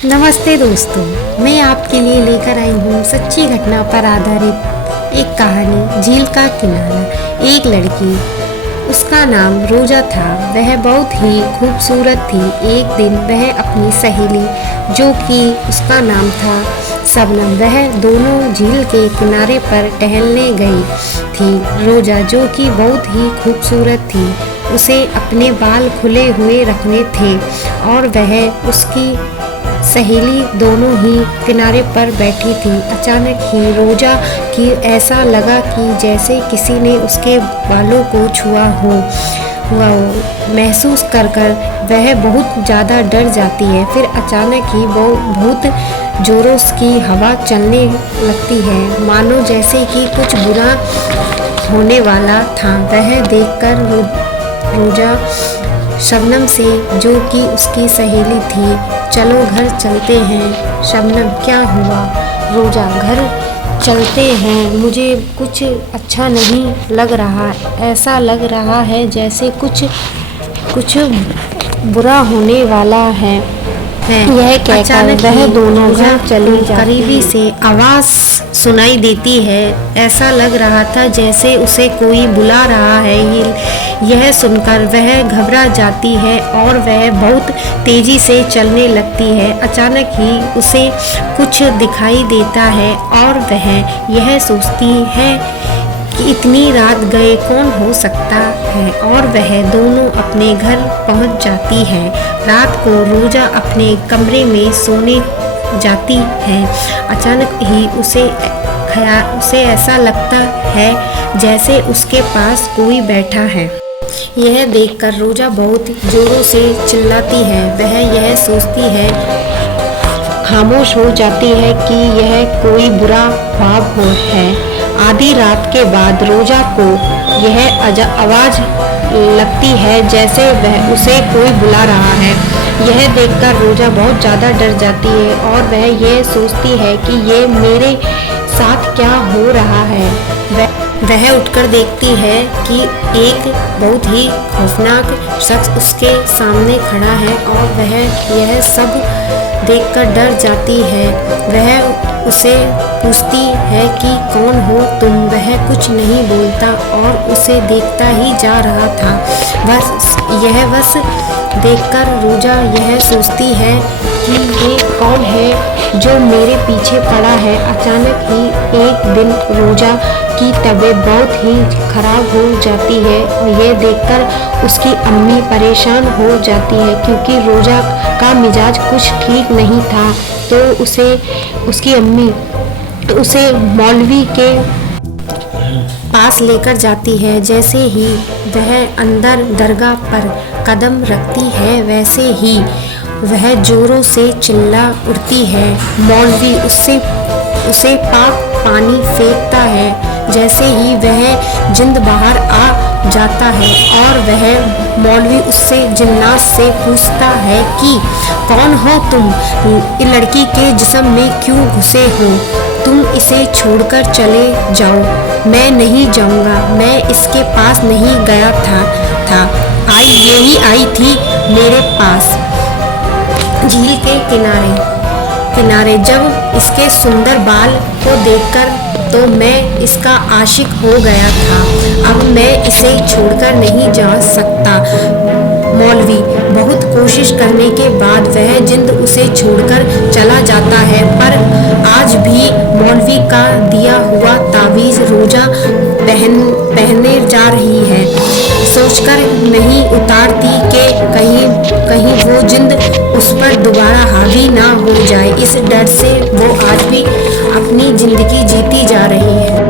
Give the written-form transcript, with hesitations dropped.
नमस्ते दोस्तों, मैं आपके लिए लेकर आई हूँ सच्ची घटना पर आधारित एक कहानी। झील का किनारा। एक लड़की, उसका नाम रोजा था। वह बहुत ही खूबसूरत थी। एक दिन वह अपनी सहेली, जो कि उसका नाम था शबनम, वह दोनों झील के किनारे पर टहलने गई थी। रोजा, जो कि बहुत ही खूबसूरत थी, उसे अपने बाल खुले हुए रखने थे और वह उसकी सहेली दोनों ही किनारे पर बैठी थी। अचानक ही रोजा की ऐसा लगा कि जैसे किसी ने उसके बालों को छुआ हो महसूस कर वह बहुत ज़्यादा डर जाती है। फिर अचानक ही वो बहुत जोरों की हवा चलने लगती है, मानो जैसे कि कुछ बुरा होने वाला था। वह देखकर रोजा शबनम से, जो कि उसकी सहेली थी, चलो घर चलते हैं। शबनम, क्या हुआ? रोजा, घर चलते हैं, मुझे कुछ अच्छा नहीं लग रहा। ऐसा लग रहा है जैसे कुछ बुरा होने वाला है। यह कहकर वह दोनों घर चली जाती। करीबी से आवाज सुनाई देती है। ऐसा लग रहा था जैसे उसे कोई बुला रहा है। यह सुनकर वह घबरा जाती है और वह बहुत तेजी से चलने लगती है। अचानक ही उसे कुछ दिखाई देता है और वह यह सोचती है कि इतनी रात गए कौन हो सकता है, और वह दोनों अपने घर पहुंच जाती है। रात को रोजा अपने कमरे में सोने जाती है। अचानक ही उसे ऐसा लगता है जैसे उसके पास कोई बैठा है। यह देखकर रोजा बहुत जोरों से चिल्लाती है। वह यह सोचती है, खामोश हो जाती है कि यह कोई बुरा ख्वाब है। आधी रात के बाद रोजा को यह आवाज लगती है जैसे वह उसे कोई बुला रहा है। यह देखकर रोजा बहुत ज़्यादा डर जाती है और वह यह सोचती है कि ये मेरे साथ क्या हो रहा है। वह उठकर देखती है कि एक बहुत ही खौफनाक शख्स उसके सामने खड़ा है और वह यह सब देखकर डर जाती है। वह उसे पूछती है कि कौन हो तुम? वह कुछ नहीं बोलता और उसे देखता ही जा रहा था। बस देखकर रोजा यह सोचती है कि ये कौन है जो मेरे पीछे पड़ा है। अचानक ही एक दिन रोजा की तबीयत बहुत ही खराब हो जाती है। यह देखकर उसकी अम्मी परेशान हो जाती है, क्योंकि रोजा का मिजाज कुछ ठीक नहीं था। तो उसकी अम्मी उसे मौलवी के पास लेकर जाती है। जैसे ही वह अंदर दरगाह पर कदम रखती है, वैसे ही वह जोरों से चिल्ला उठती है। मौलवी उसे पाक पानी फेंकता है। जैसे ही वह जिंद बाहर आ जाता है और वह मौलवी उससे जिन्नात से पूछता है कि कौन हो तुम? लड़की के जिस्म में क्यों घुसे हो? तुम इसे छोड़कर चले जाओ। मैं नहीं जाऊंगा, मैं इसके पास नहीं गया था। यही आई थी मेरे पास झील के किनारे। जब इसके सुंदर बाल को देखकर तो मैं इसका आशिक हो गया था। अब मैं इसे छोड़कर नहीं जा सकता। मौलवी बहुत कोशिश करने के बाद वह जिंद उसे छोड़कर चला जाता है, पर आज भी मौलवी का दिया हुआ तावीज़ रोजा पहने जा रही है। सोचकर नहीं उतारती कि कहीं वो जिंद उस पर दोबारा हावी ना हो जाए। इस डर से वो आज भी अपनी जिंदगी जीती जा रही है।